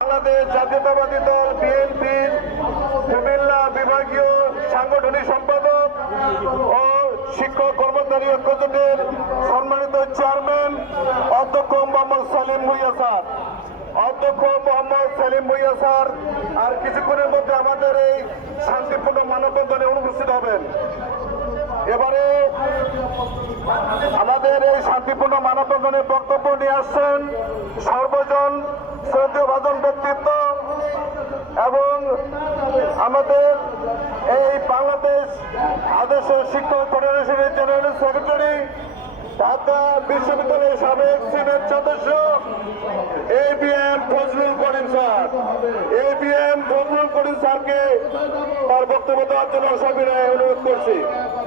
বাংলাদেশ জাতীয়তাবাদী দল বিএনপির কুমিল্লা বিভাগীয় সাংগঠনিক সম্পাদক ও শিক্ষক কর্মচারী ঐক্যজোটের সম্মানিত চেয়ারম্যান, অধ্যক্ষ মোহাম্মদ সালিম ভুইয়া স্যার। অধ্যক্ষ মোহাম্মদ সালিম ভুইয়া স্যার, আর কিছুক্ষণের মধ্যে আমাদের এই শান্তিপূর্ণ মানববন্ধনে অনুপস্থিত হবেন। এবারে আমাদের এই শান্তিপূর্ণ মানববন্ধনে বক্তব্য নিয়ে আসছেন সর্বজন শ্রদ্ধেয় ভাজন ব্যক্তিত্ব এবং আমাদের এই বাংলাদেশ আদর্শ শিক্ষক ফেডারেশনের জেনারেল সেক্রেটারি ঢাকা বিশ্ববিদ্যালয়ের সাবেক সিনেট সদস্য A B M Fazlul Karim sir. A B M Fazlul Karim স্যারকে তার বক্তব্য দেওয়ার জন্য সবিনয় অনুরোধ করছি।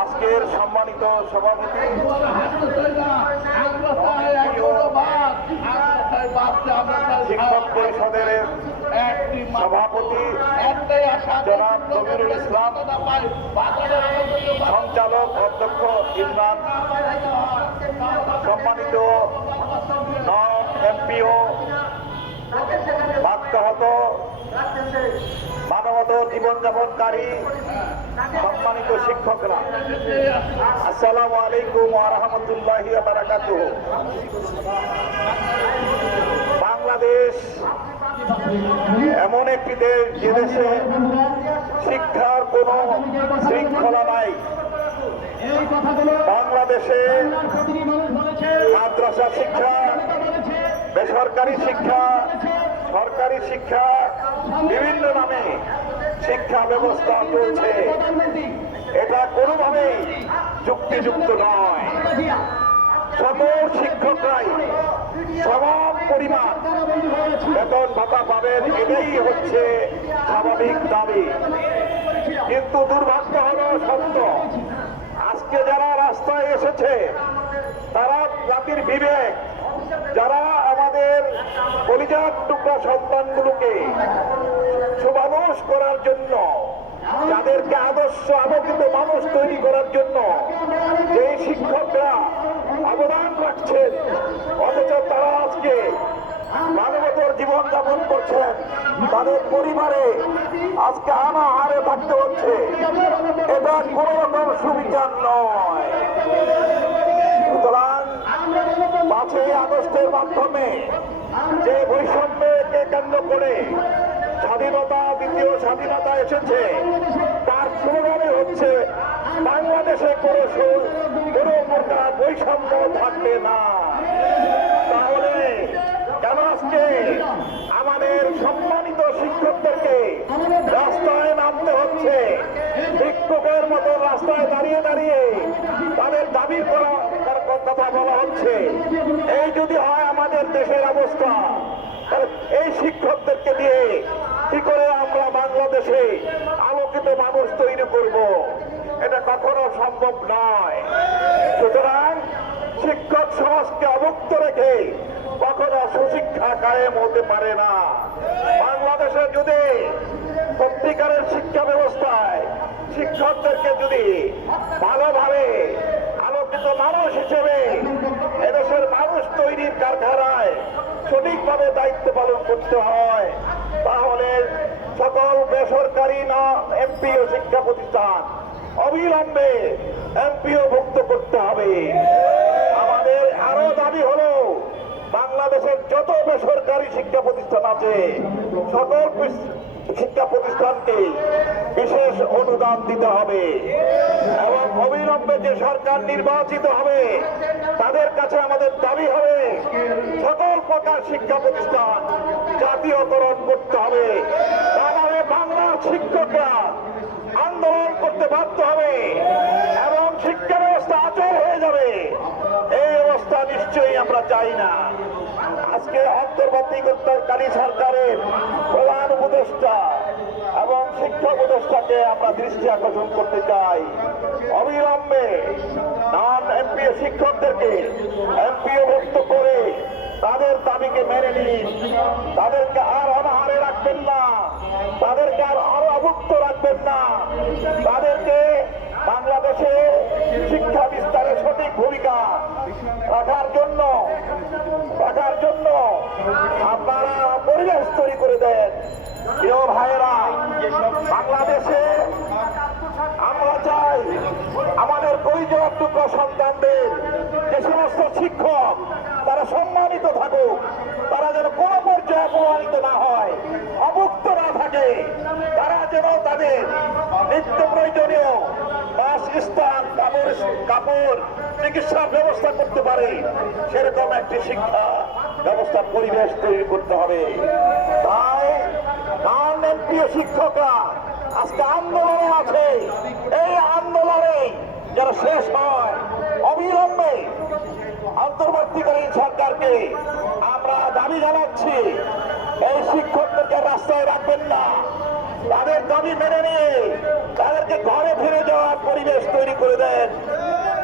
আজকের সম্মানিত সভাপতি শিক্ষক পরিষদের সভাপতি জনাব নজরুল ইসলাম সঞ্চালক অধ্যক্ষ ইমরান সম্মানিত নন এমপিও বাধ্যহত মানবত জীবনযাপনকারী, সম্মানিত শিক্ষকরা, আসসালামু আলাইকুম আরহামতুল্লাহি বারাকাতুহ। বাংলাদেশ এমন একটি দেশ যে দেশে শিক্ষার কোনো শৃঙ্খলা নাই। বাংলাদেশে মাদ্রাসা শিক্ষা বেসরকারি শিক্ষা, সরকারি শিক্ষা, বিভিন্ন নামে শিক্ষা ব্যবস্থা চলছে। এটা কোনোভাবেই যুক্তিযুক্ত নয়। সকল শিক্ষকরাই সমান পরিমাণ বেতন ভাতা পাবেন, এটাই হচ্ছে স্বাভাবিক দাবি। কিন্তু দুর্ভাগ্য হলো সত্য। আজকে যারা রাস্তায় এসেছে, তারা জাতির বিবেক, যারা আমাদের পরিজাত টুকরা সন্তানগুলোকে সুমানুষ করার জন্য, যাদেরকে আদর্শ আলোকিত মানুষ তৈরি করার জন্য যে শিক্ষকরা অবদান রাখছেন, অথচ তারা আজকে মানবতর জীবন যাপন করছেন, তাদের পরিবারে আজকে আনাহারে থাকতে হচ্ছে। এটা কোন রকম সুবিচার নয়। পাঁচই আগস্টের মাধ্যমে যে বৈষম্যকে কেন্দ্র করে স্বাধীনতা, দ্বিতীয় স্বাধীনতা এসেছে, তার স্লোগানে হচ্ছে বাংলাদেশে কোনো সু- কোনো প্রকার বৈষম্য থাকবে না। তাহলে কেন আজকে আমাদের সম্মানিত শিক্ষকদেরকে রাস্তায় নামতে হচ্ছে? শিক্ষকের মতো রাস্তায় দাঁড়িয়ে দাঁড়িয়ে তাদের দাবি করা কথা বলা হচ্ছে। এই যদি হয় আমাদের দেশের অবস্থা এই শিক্ষকদেরকে দিয়ে কি করে আমরা বাংলাদেশে আলোকিত মানুষ তৈরি করব? এটা কখনো সম্ভব নয়। সুতরাং শিক্ষক সমাজকে অবক্ত রেখে কখনো সুশিক্ষা কায়েম হতে পারে না। বাংলাদেশে যদি সত্যিকারের শিক্ষা ব্যবস্থায় শিক্ষকদেরকে যদি ভালোভাবে আলোকিত মানুষ হিসেবে এদেশের মানুষ তৈরির কারখানায় সঠিকভাবে দায়িত্ব পালন করতে হয়। তাহলে সকল বেসরকারি না এমপিও শিক্ষা প্রতিষ্ঠান অবিলম্বে এমপিও ভুক্ত করতে হবে। আমাদের আরও দাবি হলো, বাংলাদেশের যত বেসরকারি শিক্ষা প্রতিষ্ঠান আছে, সকল শিক্ষা প্রতিষ্ঠানকে বিশেষ অনুদান দিতে হবে। এবং অবিলম্বে যে সরকার নির্বাচিত হবে, তাদের কাছে আমাদের দাবি হবে, সকল প্রকার শিক্ষা প্রতিষ্ঠান জাতীয়করণ করতে হবে। তাহলে বাংলার শিক্ষকরা আন্দোলন করতে বাধ্য হবে এবং শিক্ষা ব্যবস্থা আচল হয়ে যাবে। এই অবস্থা নিশ্চয়ই আমরা চাই না। আজকে অন্তর্বর্তীকালী সরকারের প্রধান উপদেষ্টা এবং শিক্ষা উপদেষ্টাকে আমরা দৃষ্টি আকর্ষণ করতে চাই। অবিলম্বে নন এমপিও শিক্ষকদেরকে এমপিও ভুক্ত করে তাদের দাবিকে মেনে নিন। তাদেরকে আর অনাহারে রাখবেন না। তাদেরকে আর অনভুক্ত রাখবেন না। তাদেরকে বাংলাদেশে শিক্ষা বিস্তারে সঠিক ভূমিকা রাখার জন্য রাখার জন্য আপনারা পরিবেশ তৈরি করে দেন। প্রিয় ভাইয়েরা, বাংলাদেশে আমরা চাই আমাদের পরিচয় টুকরো সন্তানদের, যে সমস্ত শিক্ষক, তারা সম্মানিত থাকুক, তারা যেন কোনো পর্যায়ে অপমানিত না হয়, অভুক্ত না থাকে, তারা যেন তাদের নিত্য প্রয়োজনীয় ব্যবস্থা সেরকম একটি শিক্ষা ব্যবস্থার পরিবেশ তৈরি করতে হবে। শিক্ষকরা আজকে আন্দোলনে আছে। এই আন্দোলনে যেন শেষ হয়, অবিলম্বে অন্তর্বর্তীকালীন সরকারকে আমরা দাবি জানাচ্ছি, এই শিক্ষকদেরকে রাস্তায় রাখবেন না। তাদের দাবি মেনে নিয়ে তাদেরকে ঘরে ফিরে যাওয়ার পরিবেশ তৈরি করে দেন।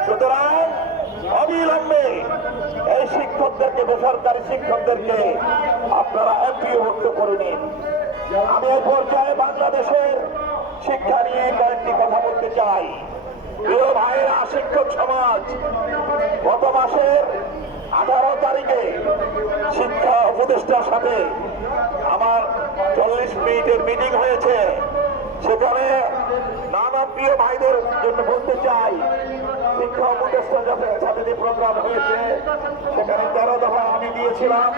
সুতরাং অবিলম্বে এই শিক্ষকদেরকে, বেসরকারি শিক্ষকদেরকে আপনারা এমপিভুক্ত করে নিন। আমি এই পর্যায়ে বাংলাদেশের শিক্ষা নিয়ে কয়েকটি কথা বলতে চাই। প্রিয় ভাইয়েরা, শিক্ষক সমাজ, গত মাসের আঠারো তারিখে শিক্ষা উপদেষ্টার সাথে আমার চল্লিশ মিনিটের মিটিং হয়েছে। সেখানে নানা প্রিয় ভাইদের জন্য বলতে চাই শিক্ষা সাথে যে প্রোগ্রাম হয়েছে, সেখানে তেরো দফা আমি দিয়েছিলাম।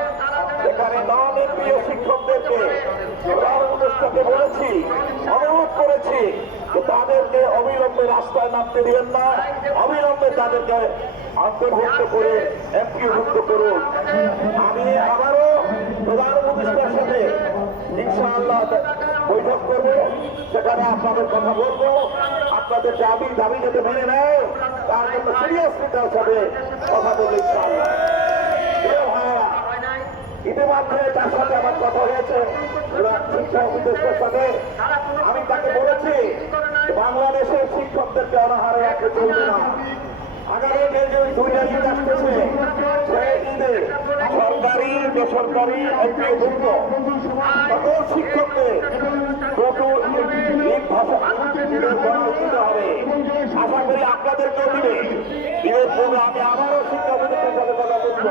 সেখানে নন প্রিয় শিক্ষকদেরকে প্রধান উপদেষ্টাকে বলেছি, অনুরোধ করেছি যে তাদেরকে অবিলম্বে রাস্তায় নামতে দিবেন না। অবিলম্বে তাদেরকে অন্তর্ভুক্ত করে, এমপিভুক্ত করুন। আমি আবারও প্রধান বৈঠক করব। সেখানে আপনাদের কথা বলব। আপনাদের দাবি দাবি যাতে মেনে নেয় তার জন্য সিরিয়াসলি তার সাথে কথা ভাইয়েরা, ইতিমধ্যে তার সাথে আমার কথা হয়েছে। ওরা শিক্ষা উপদেষ্টার সাথে। আমি তাকে বলেছি বাংলাদেশের শিক্ষকদেরকে অনাহারে রাখতে চলবে না। সরকারি, বেসরকারি সকল শিক্ষকদের দিতে হবে, আশা করি আপনাদেরকেও দিবে। ঈদের পূর্বে আমি আবারও শিক্ষা উপদেষ্টার সাথে কথা বলব।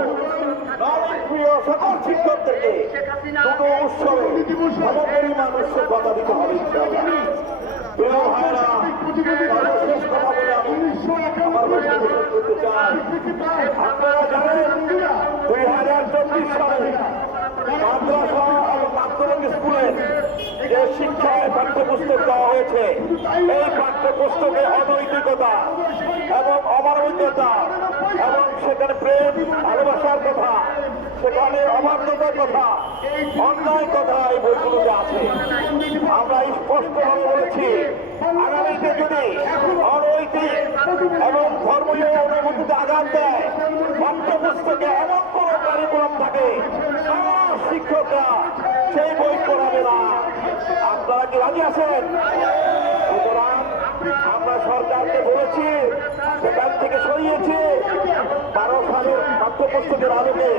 সকল শিক্ষকদেরকে দুটো উৎসবে সমপরিমাণ কথা দিতে হবে করতে চাই আপনারা জানেন দুই হাজার চব্বিশ সালে মাদ্রাসা মাধ্যমিক স্কুলে যে শিক্ষায় পাঠ্যপুস্তক দেওয়া হয়েছে। এই পাঠ্যপুস্তকে অনৈতিকতা এবং অমানবিকতা এবং সেখানে প্রেম, ভালোবাসার কথা, সেখানে অবাধ্যতার কথা, অন্যায় কথা এই বইগুলোতে আছে। আমরা স্পষ্টভাবে বলেছি, আগামীতে যদি অনৈতিক এবং ধর্মীয় অনুভূতিতে আঘাত দেয়, পাঠ্যপুস্তকে এমন কোন কারিকুলাম থাকে শিক্ষকরা সেই বই পড়াবে না। আপনারা কি রাজি আছেন? সুতরাং আমরা সরকারকে বলেছি, সেখান থেকে সরিয়েছি। বারো সালের পাঠ্যপুস্তকের আলোকে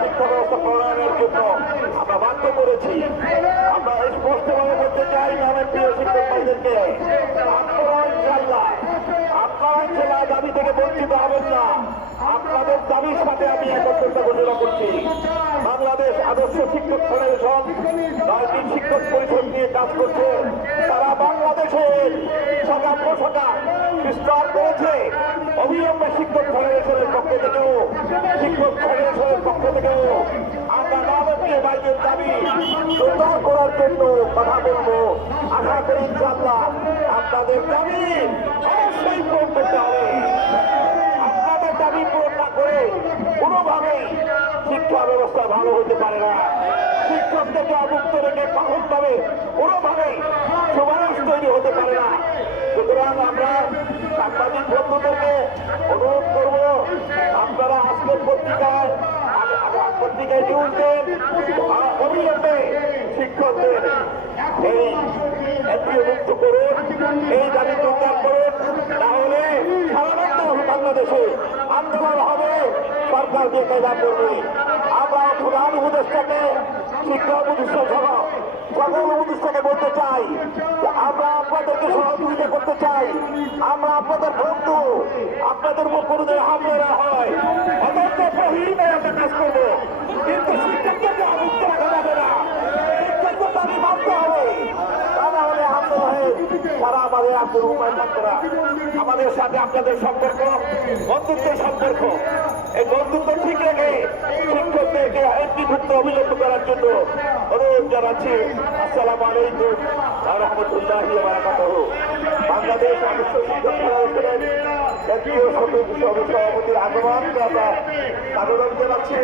শিক্ষা ব্যবস্থা প্রণয়নের জন্য আমরা বাধ্য করেছি। আমরা স্পষ্টভাবে বলতে চাই নামের প্রিয় শিক্ষক ভাইদেরকে, আপনারা ইনশাল্লাহ আপনারা ইনশাল্লাহ দাবি থেকে বঞ্চিত হবেন না। আপনাদের দাবির সাথে আমি একত্রতা ঘোষণা করছি। বাংলাদেশ আদর্শ শিক্ষক ফেডারেশন নয়টি শিক্ষক পরিষদ নিয়ে কাজ করছে তারা বাংলাদেশের শাখা প্রশাখা বিস্তার করেছে। অবিলম্বে শিক্ষক ফেডারেশনের পক্ষ থেকেও, শিক্ষক ফেডারেশনের পক্ষ থেকেও আপনাদের দাবি অবশ্যই করতে হবে আপনাদের দাবি পূরণ না করে কোনোভাবেই শিক্ষা ব্যবস্থা ভালো হতে পারে না। শিক্ষকদেরকে অমুক্ত রেখে পাবে কোনোভাবেই সুবাস তৈরি হতে পারে না। সুতরাং আমরা সাংবাদিক বন্ধুদেরকে অনুরোধ করব, আপনারা আজকের পত্রিকায় পত্রিকায় নিউজ দেন অবিলম্বে শিক্ষকদের এই মুক্ত করুন, এই দাবি উদ্ধার করুন। তাহলে বাংলাদেশে আন্দোলন হবে, সরকার দিয়ে কাজা করবে আমরা প্রধান উপদেষ্টাকে শিক্ষা প্রতিষ্ঠা সহ সকল উপদেষ্টাকে বলতে চাই আমরা আপনাদেরকে সহযোগিতা করতে চাই। আমরা আপনাদের বন্ধু, আপনাদের উপর কোনোদিন হামলা না হয়। অত্যন্ত প্রহীনে কাজ করব। কিন্তু শিক্ষকদেরকে মুক্ত রাখা যাবে না শিক্ষকদের দাবি মানতে হবে তা না হলে হামলা হয়ে সারা আমাদের আপনার উপায় থাকবে না। আমাদের সাথে আপনাদের সম্পর্ক বন্ধুত্বের সম্পর্ক। এই বন্ধুত্ব ঠিক রেখে শিক্ষকদেরকে একটিভুক্ত অভিযুক্ত করার জন্য অনুরোধ জানাচ্ছি। আসসালাম আলাইকুম রহমতুল্লাহ বারাকাতুহু। বাংলাদেশ আদর্শ শিক্ষক ফেডারেশনের জাতীয় সভাপতির আগমনকে জানাচ্ছি।